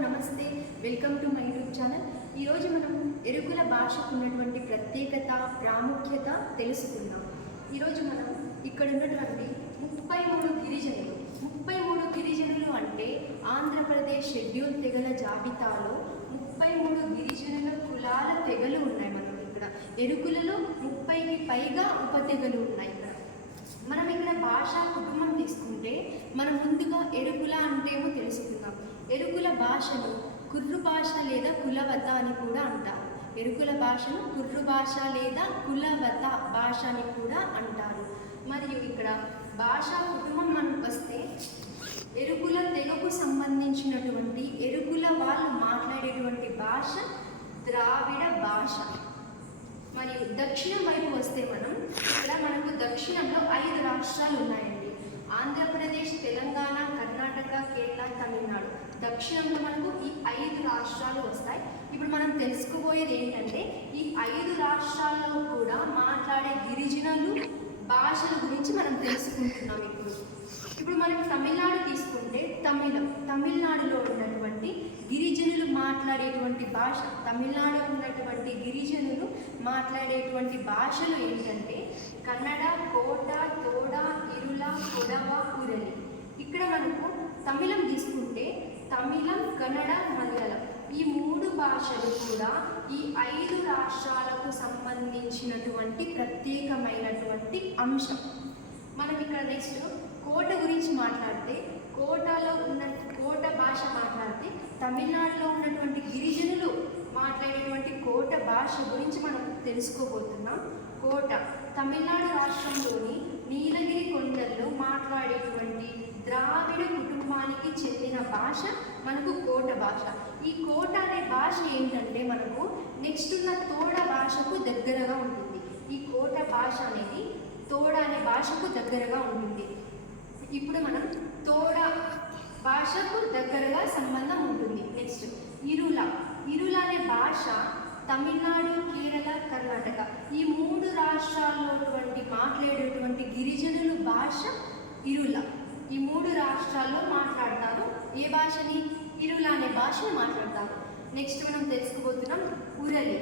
నమస్తే, welcome to my YouTube channel. ఈరోజు మనం ఎరుకుల భాషకు ఉన్నటువంటి ప్రత్యేకత, ప్రాముఖ్యత తెలుసుకుందాం. ఈరోజు మనం ఇక్కడ ఉన్నటువంటి 33 గిరిజనులు అంటే ఆంధ్రప్రదేశ్ షెడ్యూల్ తెగల జాబితాలో 33 గిరిజనుల కులాల తెగలు ఉన్నాయి. మనం ఇక్కడ ఎరుకులలో 30కి పైగా ఉపతెగలు ఉన్నాయి. మనం ఇక్కడ భాషా కుటుంబం తీసుకుంటే మనం ముందుగా ఎరుకుల అంటేమో తెలుసుకుందాం. ఎరుకుల భాషను కుర్రు భాష లేదా కులవత అని కూడా అంటారు. ఎరుకుల భాషను కుర్రు భాష లేదా కులవత భాష అని కూడా అంటారు. మరియు ఇక్కడ భాషా కుటుంబం మనం వస్తే ఎరుకుల తెగకు సంబంధించినటువంటి ఎరుకుల వాళ్ళు మాట్లాడేటువంటి భాష ద్రావిడ భాష. మరియు దక్షిణం వైపు వస్తే మనం ఇక్కడ మనకు దక్షిణంలో 5 రాష్ట్రాలు ఉన్నాయండి. ఆంధ్రప్రదేశ్, తెలంగాణ, కర్ణాటక, కేరళ, తమిళనాడు. దక్షిణంలో మనకు ఈ 5 రాష్ట్రాలు వస్తాయి. ఇప్పుడు మనం తెలుసుకోబోయేది ఏంటంటే ఈ 5 రాష్ట్రాల్లో కూడా మాట్లాడే గిరిజనులు భాషల గురించి మనం తెలుసుకుంటున్నాం. ఇప్పుడు మనకి తమిళనాడు తీసుకుంటే తమిళనాడులో ఉన్నటువంటి గిరిజనులు మాట్లాడేటువంటి భాష, తమిళనాడులో ఉన్నటువంటి గిరిజనులు మాట్లాడేటువంటి భాషలు ఏంటంటే కన్నడ, కోట, తోడ, ఇరుల, కొడవ, ఉరలి. ఇక్కడ మనకు తమిళం తీసుకుంటే తమిళం, కన్నడ, మలయాళం ఈ 3 భాషలు కూడా ఈ 5 రాష్ట్రాలకు సంబంధించినటువంటి ప్రత్యేకమైనటువంటి అంశం. మనం ఇక్కడ నెక్స్ట్ కోట గురించి మాట్లాడితే కోట భాష మాట్లాడితే తమిళనాడులో ఉన్నటువంటి గిరిజనులు మాట్లాడేటువంటి కోట భాష గురించి మనం తెలుసుకోబోతున్నాం. కోట తమిళనాడు రాష్ట్రంలోని నీలగిరి కొండల్లో మాట్లాడేటువంటి ద్రావిడ కుటుంబానికి చెందిన భాష మనకు కోట భాష. ఈ కోట అనే భాష ఏంటంటే మనకు నెక్స్ట్ ఉన్న తోడ భాషకు దగ్గరగా ఉంటుంది. ఈ కోట భాష అనేది తోడ అనే భాషకు దగ్గరగా ఉంటుంది. ఇప్పుడు మనం తోడ భాషకు దగ్గరగా సంబంధం ఉంటుంది. నెక్స్ట్ ఇరుల అనే భాష తమిళనాడు, కేరళ, కర్ణాటక ఈ 3 రాష్ట్రాల్లో మాట్లాడేటువంటి గిరిజనుల భాష ఇరుల. ఈ 3 రాష్ట్రాల్లో మాట్లాడతారు. ఏ భాషని? ఇరుల అనే భాషను మాట్లాడతారు. నెక్స్ట్ మనం తెలుసుకోబోతున్నాం ఉరలి.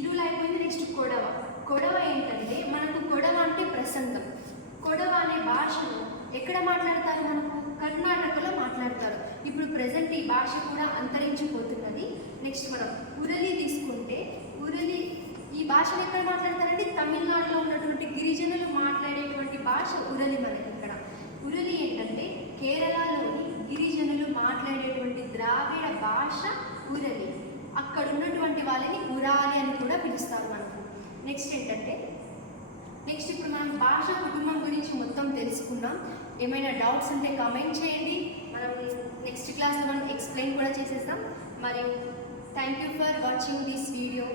ఇరుల అయిపోయింది. నెక్స్ట్ కొడవ ఏంటంటే మనకు కొడవ అంటే ప్రసంగం. కొడవ అనే భాషను ఎక్కడ మాట్లాడతారు? మనకు కర్ణాటకలో మాట్లాడతారు. ఇప్పుడు ప్రజెంట్ ఈ భాష కూడా అంతరించిపోతున్నది. నెక్స్ట్ మనం ఉరలి తీసుకుంటే ఈ భాషను ఎక్కడ మాట్లాడతారంటే తమిళనాడులో ఉన్నటువంటి గిరిజనులు మాట్లాడేటువంటి భాష ఉరలి. మనకి ఇక్కడ ఉరలి ఏంటంటే కేరళలోని గిరిజనులు మాట్లాడేటువంటి ద్రావిడ భాష ఉరలి. అక్కడ ఉన్నటువంటి వాళ్ళని ఉరాలి అని కూడా పిలుస్తారు మనకు. నెక్స్ట్ ఇప్పుడు మనం భాషా కుటుంబం గురించి మొత్తం తెలుసుకున్నాం. ఏమైనా డౌట్స్ ఉంటే కామెంట్ చేయండి. మనం నెక్స్ట్ క్లాస్లో మనం ఎక్స్ప్లెయిన్ కూడా చేసేస్తాం. మరియు thank you for watching this video.